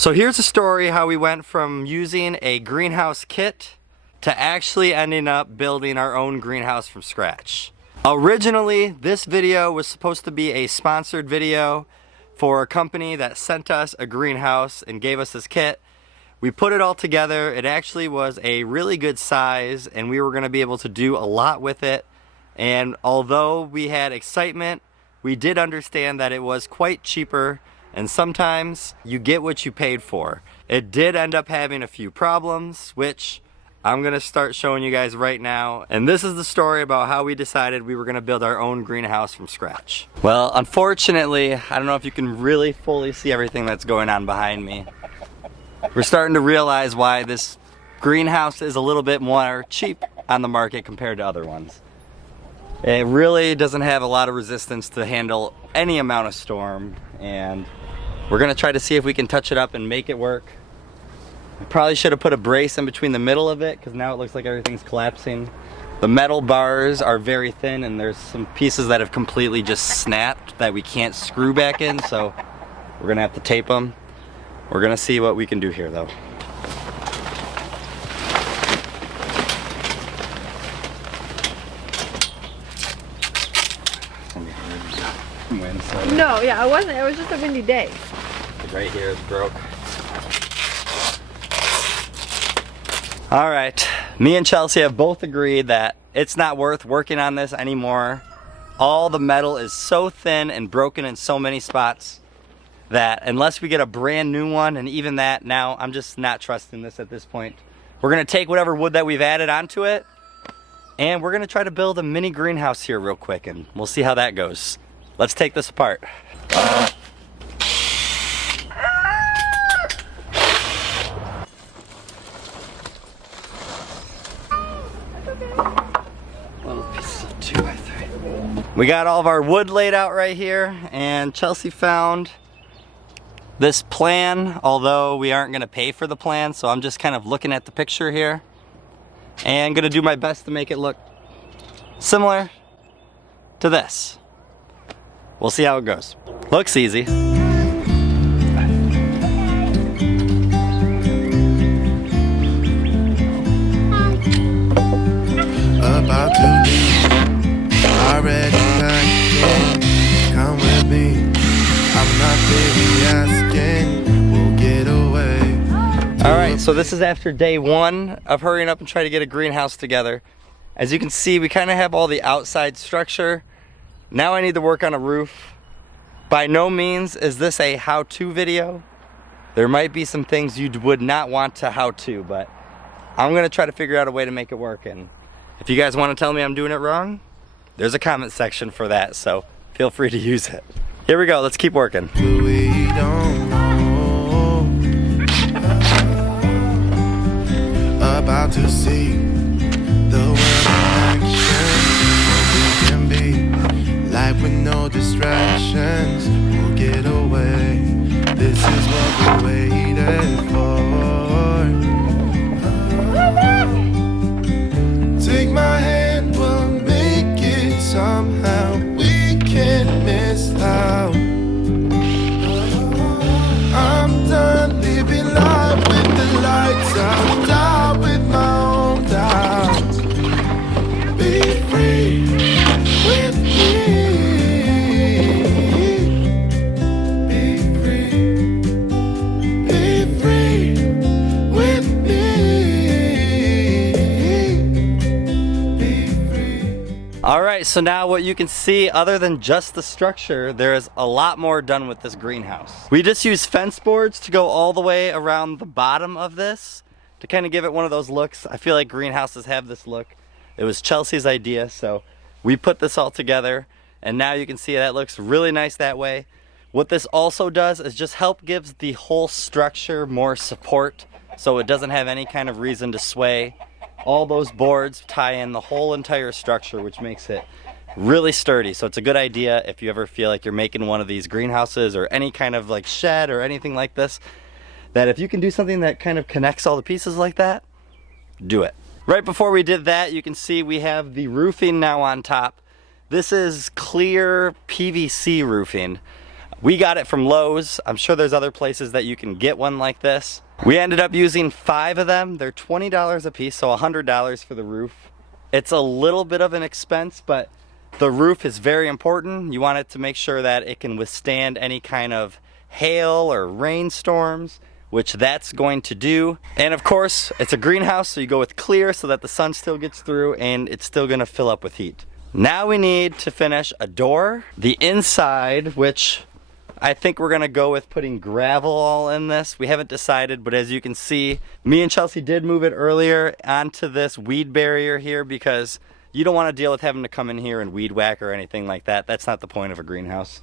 So here's a story how we went from using a greenhouse kit to actually ending up building our own greenhouse from scratch. Originally, this video was supposed to be a sponsored video for a company that sent us a greenhouse and gave us this kit. We put it all together. It actually was a really good size and we were gonna be able to do a lot with it. And although we had excitement, we did understand that it was quite cheaper, and sometimes you get what you paid for. It did end up having a few problems, which I'm gonna start showing you guys right now. And this is the story about how we decided we were gonna build our own greenhouse from scratch. Well, unfortunately, I don't know if you can really fully see everything that's going on behind me. We're starting to realize why this greenhouse is a little bit more cheap on the market compared to other ones. It really doesn't have a lot of resistance to handle any amount of storm, and we're gonna try to see if we can touch it up and make it work. I probably should have put a brace in between the middle of it because now it looks like everything's collapsing. The metal bars are very thin and there's some pieces that have completely just snapped that we can't screw back in, so we're gonna have to tape them. We're gonna see what we can do here though. No, yeah, it wasn't. It was just a windy day. Right here is broke. All right, me and Chelsea have both agreed that it's not worth working on this anymore. All the metal is so thin and broken in so many spots that unless we get a brand new one, and even that now, I'm just not trusting this at this point. We're gonna take whatever wood that we've added onto it and we're gonna try to build a mini greenhouse here real quick and we'll see how that goes. Let's take this apart. Little pieces of 2x3. We got all of our wood laid out right here, and Chelsea found this plan, although we aren't gonna pay for the plan, so I'm just kind of looking at the picture here and gonna do my best to make it look similar to this. We'll see how it goes. Looks easy. About to be already packing. Come with me. I'm not really asking. We'll get away. All right, so this is after day one of hurrying up and trying to get a greenhouse together. As you can see, we kind of have all the outside structure. Now I need to work on a roof. By no means is this a how-to video. There might be some things you would not want to how-to, but I'm gonna try to figure out a way to make it work. And if you guys want to tell me I'm doing it wrong, there's a comment section for that, so feel free to use it. Here we go, let's keep working. We don't know. About to see the world in action. We can be life with no distractions. We'll get away. This is what we waited for. Take my hand, we'll make it somehow. We can't miss out. I'm done living life with the lights out. Die with my own doubts. Be free with me. Be free. Be free with me. All right, so now what you can see, other than just the structure, there is a lot more done with this greenhouse. We just used fence boards to go all the way around the bottom of this to kind of give it one of those looks. I feel like greenhouses have this look. It was Chelsea's idea, so we put this all together, and now you can see that looks really nice that way. What this also does is just help gives the whole structure more support so it doesn't have any kind of reason to sway. All those boards tie in the whole entire structure, which makes it really sturdy. So it's a good idea if you ever feel like you're making one of these greenhouses or any kind of like shed or anything like this, that if you can do something that kind of connects all the pieces like that, do it. Right before we did that, you can see we have the roofing now on top. This is clear PVC roofing. We got it from Lowe's. I'm sure there's other places that you can get one like this. We ended up using 5 of them. They're $20 a piece, so $100 for the roof. It's a little bit of an expense, but the roof is very important. You want it to make sure that it can withstand any kind of hail or rainstorms, which that's going to do. And of course, it's a greenhouse, so you go with clear so that the sun still gets through and it's still gonna fill up with heat. Now we need to finish a door. The inside, which I think we're gonna go with putting gravel all in this. We haven't decided, but as you can see, me and Chelsea did move it earlier onto this weed barrier here because you don't wanna deal with having to come in here and weed whack or anything like that. That's not the point of a greenhouse.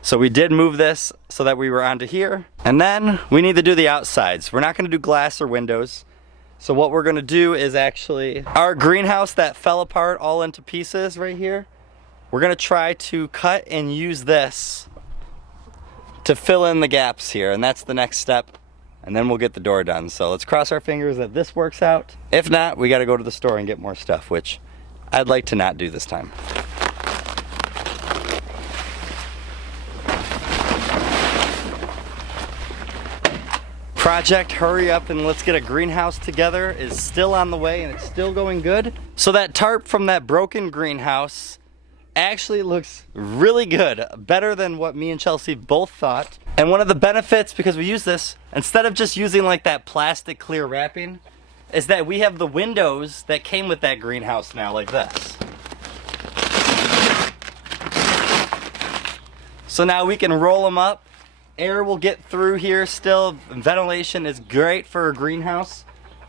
So we did move this so that we were onto here. And then we need to do the outsides. We're not gonna do glass or windows. So what we're gonna do is actually, our greenhouse that fell apart all into pieces right here, we're gonna try to cut and use this to fill in the gaps here, and that's the next step, and then we'll get the door done. So let's cross our fingers that this works out. If not, we gotta go to the store and get more stuff, which I'd like to not do this time. Project hurry up and let's get a greenhouse together is still on the way and it's still going good. So that tarp from that broken greenhouse actually looks really good, better than what me and Chelsea both thought. And one of the benefits, because we use this, instead of just using like that plastic clear wrapping, is that we have the windows that came with that greenhouse now, like this. So now we can roll them up. Air will get through here still. Ventilation is great for a greenhouse.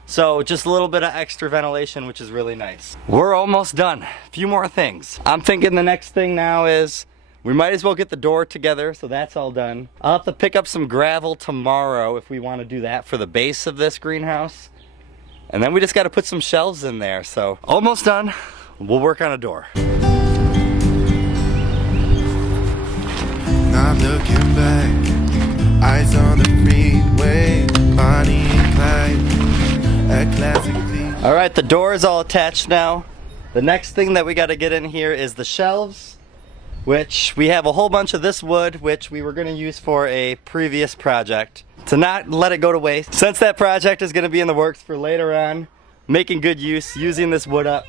So just a little bit of extra ventilation, which is really nice. We're almost done. A few more things. I'm thinking the next thing now is we might as well get the door together, so that's all done. I'll have to pick up some gravel tomorrow if we want to do that for the base of this greenhouse. And then we just got to put some shelves in there. So almost done. We'll work on a door. Not looking back, eyes on the freeway, Bonnie and Clyde. All right, the door is all attached now. The next thing that we got to get in here is the shelves, which we have a whole bunch of this wood, which we were going to use for a previous project. To not let it go to waste, since that project is going to be in the works for later on, making good use, using this wood up,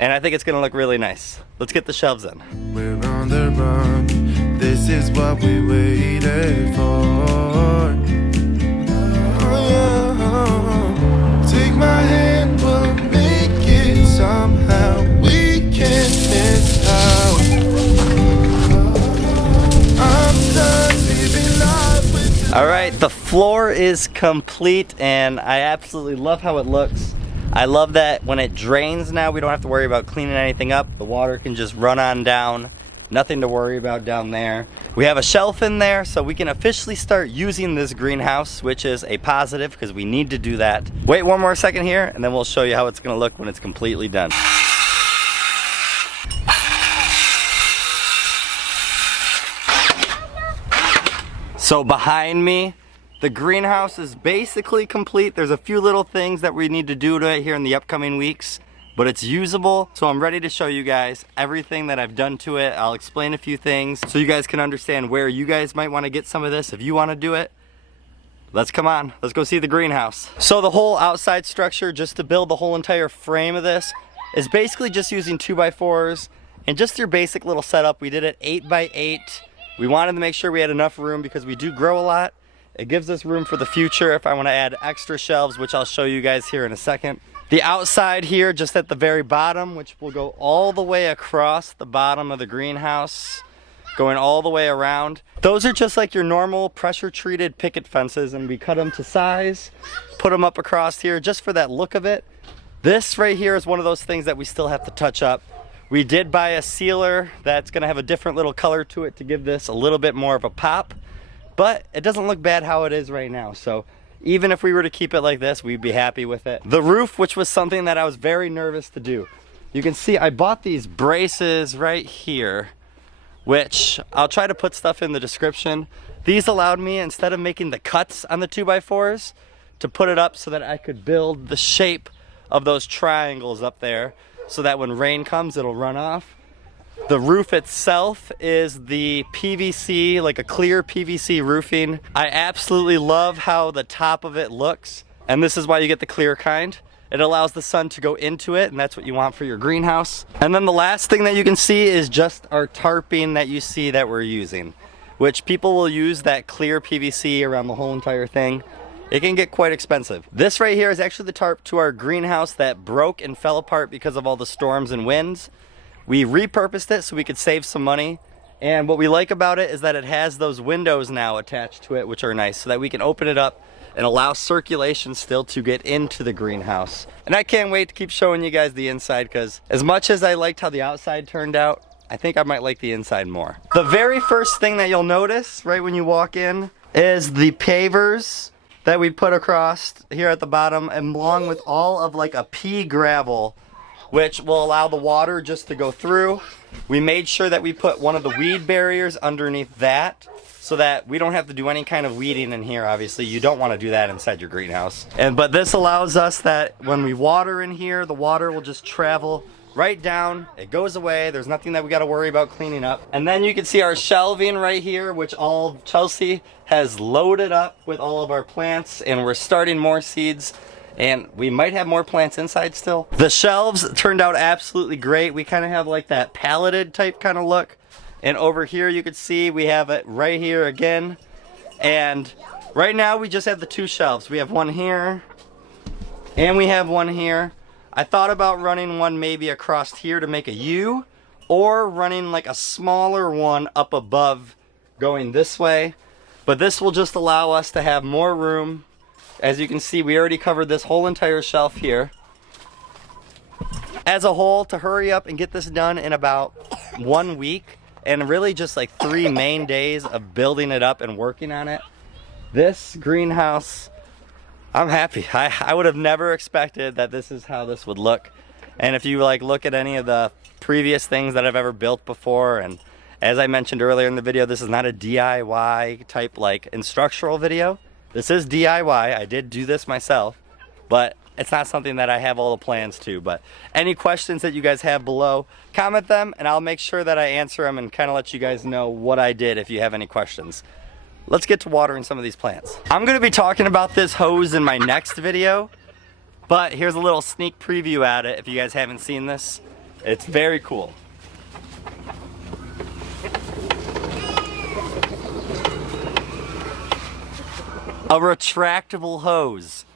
and I think it's going to look really nice. Let's get the shelves in. We're on the run, this is what we waited for. Take my hand, we'll make it somehow. We can't miss out. I'm done living life with. All right, the floor is complete and I absolutely love how it looks. I love that when it drains now, we don't have to worry about cleaning anything up. The water can just run on down. Nothing to worry about down there. We have a shelf in there, so we can officially start using this greenhouse, which is a positive because we need to do that. Wait one more second here, and then we'll show you how it's gonna look when it's completely done. So behind me, the greenhouse is basically complete. There's a few little things that we need to do to it here in the upcoming weeks, but it's usable. So I'm ready to show you guys everything that I've done to it. I'll explain a few things so you guys can understand where you guys might want to get some of this if you want to do it. Let's come on, let's go see the greenhouse. So the whole outside structure, just to build the whole entire frame of this, is basically just using 2x4s and just your basic little setup. We did it 8x8. We wanted to make sure we had enough room because we do grow a lot. It gives us room for the future if I want to add extra shelves, which I'll show you guys here in a second. The outside here, just at the very bottom, which will go all the way across the bottom of the greenhouse, going all the way around. Those are just like your normal pressure treated picket fences, and we cut them to size, put them up across here just for that look of it. This right here is one of those things that we still have to touch up. We did buy a sealer that's gonna have a different little color to it to give this a little bit more of a pop, but it doesn't look bad how it is right now. So even if we were to keep it like this, we'd be happy with it. The roof, which was something that I was very nervous to do. You can see I bought these braces right here, which I'll try to put stuff in the description. These allowed me, instead of making the cuts on the 2x4s, to put it up so that I could build the shape of those triangles up there so that when rain comes, it'll run off. The roof itself is the PVC, like a clear PVC roofing. I absolutely love how the top of it looks, and this is why you get the clear kind. It allows the sun to go into it, and that's what you want for your greenhouse. And then the last thing that you can see is just our tarping that you see that we're using, which people will use that clear PVC around the whole entire thing. It can get quite expensive. This right here is actually the tarp to our greenhouse that broke and fell apart because of all the storms and winds. We repurposed it so we could save some money. And what we like about it is that it has those windows now attached to it, which are nice, so that we can open it up and allow circulation still to get into the greenhouse. And I can't wait to keep showing you guys the inside, because as much as I liked how the outside turned out, I think I might like the inside more. The very first thing that you'll notice right when you walk in is the pavers that we put across here at the bottom, and along with all of like a pea gravel, which will allow the water just to go through. We made sure that we put one of the weed barriers underneath that, so that we don't have to do any kind of weeding in here. Obviously, you don't want to do that inside your greenhouse. But this allows us that when we water in here, the water will just travel right down. It goes away. There's nothing that we got to worry about cleaning up. And then you can see our shelving right here, which all Chelsea has loaded up with all of our plants, and we're starting more seeds. And we might have more plants inside still. The shelves turned out absolutely great. We kind of have like that palleted type kind of look. And over here you can see we have it right here again. And right now we just have the two shelves. We have one here and we have one here. I thought about running one maybe across here to make a U, or running like a smaller one up above going this way. But this will just allow us to have more room. As you can see, we already covered this whole entire shelf here. As a whole, to hurry up and get this done in about 1 week, and really just like 3 main days of building it up and working on it, this greenhouse, I'm happy. I would have never expected that this is how this would look. And if you like look at any of the previous things that I've ever built before, and as I mentioned earlier in the video, this is not a DIY type like instructional video. This is DIY. I did do this myself, but it's not something that I have all the plans to. But any questions that you guys have below, comment them and I'll make sure that I answer them and kind of let you guys know what I did if you have any questions. Let's get to watering some of these plants. I'm going to be talking about this hose in my next video, but here's a little sneak preview at it if you guys haven't seen this. It's very cool. A retractable hose.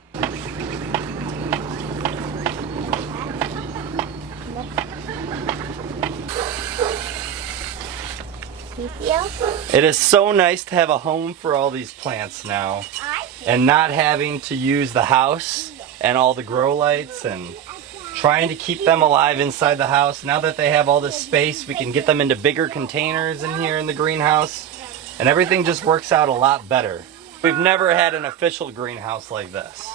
It is so nice to have a home for all these plants now, and not having to use the house and all the grow lights and trying to keep them alive inside the house. Now that they have all this space, we can get them into bigger containers in here in the greenhouse, and everything just works out a lot better. We've never had an official greenhouse like this.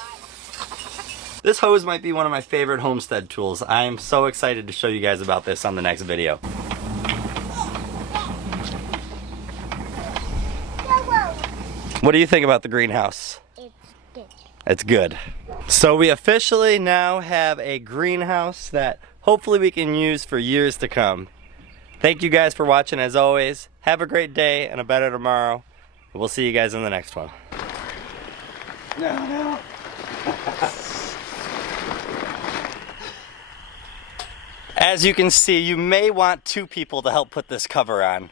This hose might be one of my favorite Homestead tools. I am so excited to show you guys about this on the next video. What do you think about the greenhouse? It's good. It's good. So we officially now have a greenhouse that hopefully we can use for years to come. Thank you guys for watching as always. Have a great day and a better tomorrow. We'll see you guys in the next one. No. As you can see, you may want 2 people to help put this cover on.